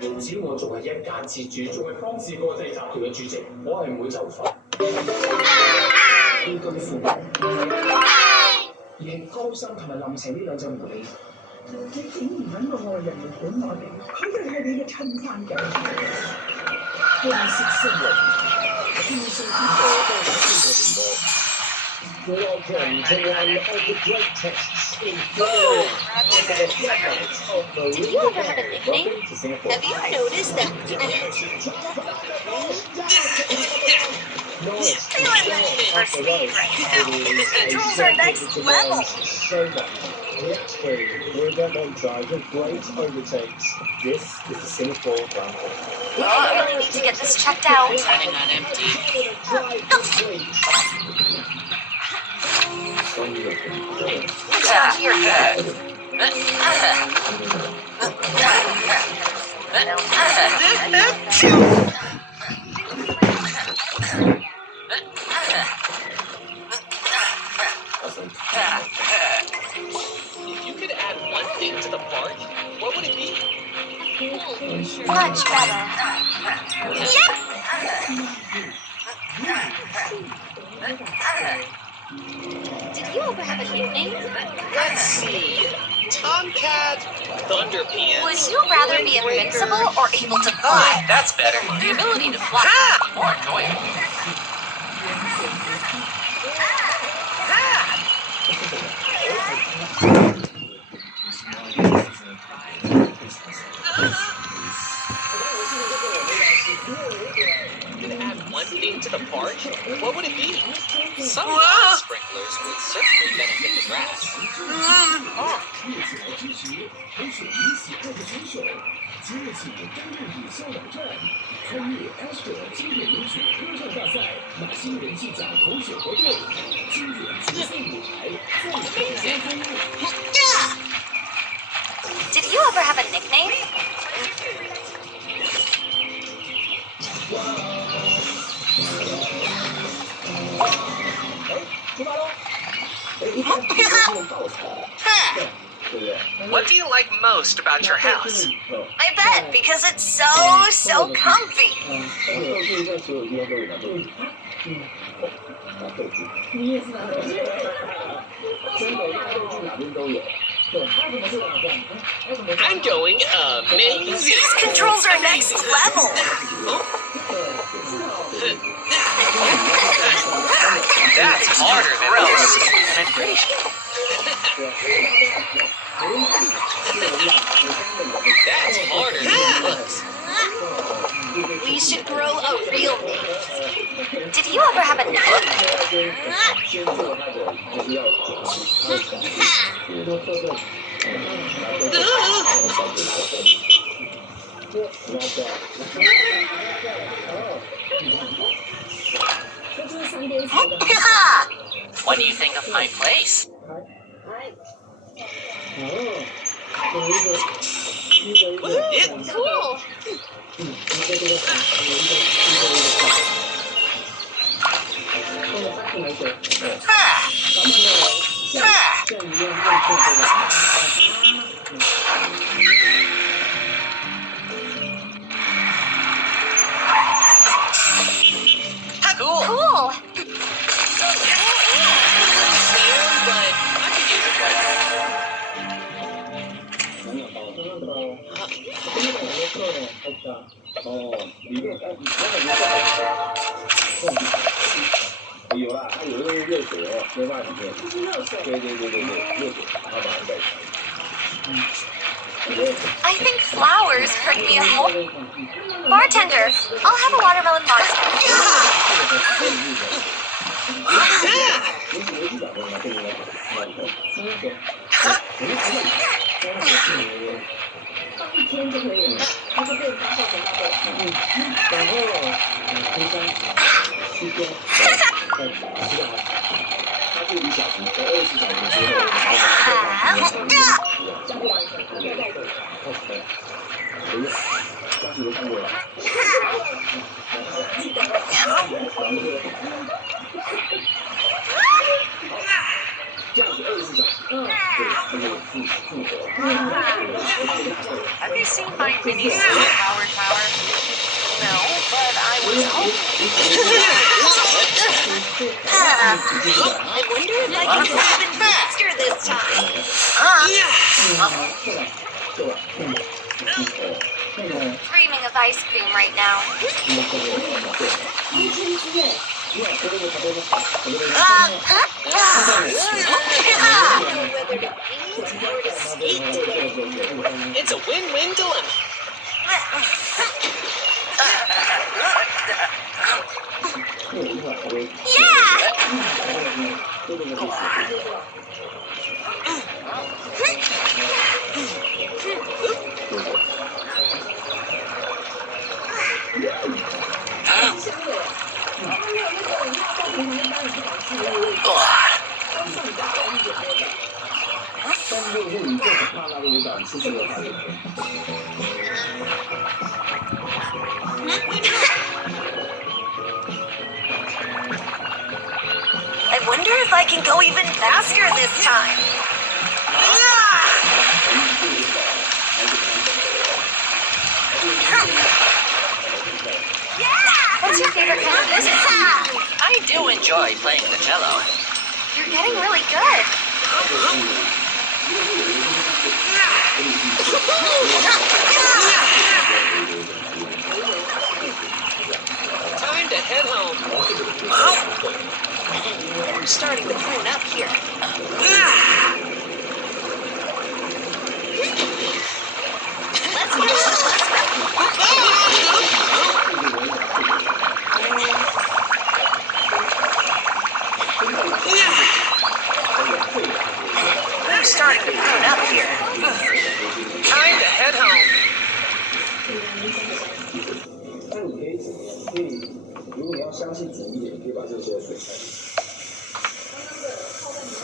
只要我仲係一家之主，仲係方氏國際集團嘅主席，我係唔會就範。呢居附近，而係高深同埋林晴呢兩隻狐狸。你竟然揾個外人嚟管我哋，佢哋係你嘅親生嘅。歡色聲人，天生天和都打天嘅電波。Welcome to one of the great tests in Florida. Did you ever have a nickname? Have you noticed that? Feeling my favorite speed right now. These controls are next level. We're a montage of great overtakes. This is the Singapore Grand Prix. Oh, I really need to get this checked out. Running on empty. Watch out, you're good. If you could add one thing to the park, what would it be? Much better. Yeah! Did you ever have a nickname? Let's see. Tomcat, Thunderpants. Would you rather be invincible or able to Ah, fly? that's better. The ability to fly would be more enjoyable. You could add one thing to the park, what would it be? Some sprinklers would certainly benefit the grass. Did you ever have a nickname? What do you like most about your house? I bet, because it's so comfy. I'm going amazing. These controls are next level. That's harder than most. And I'm pretty sure. That's harder than it looks. We should grow a real name. Did you ever have a nickname? What do you think of my place? Cool. Cool. Cool. But I could use it better. I think flowers bring me a whole... Bartender, I'll have a watermelon Have you seen my mini solar power tower? No, but I was hoping. I wonder if I can go even faster this time. Dreaming of ice cream right now. Whether to eat or to skate today. It's a win-win dilemma. I wonder if I can go even faster this time. What's your favorite kind of music? I do enjoy playing the cello. You're getting really good. Time to head home. I'm starting to prune up here. Let's go. I'm starting to prune up here. Time to head home. 那你可以怎么样？可以，如果你要相信主一点，你可以把这些水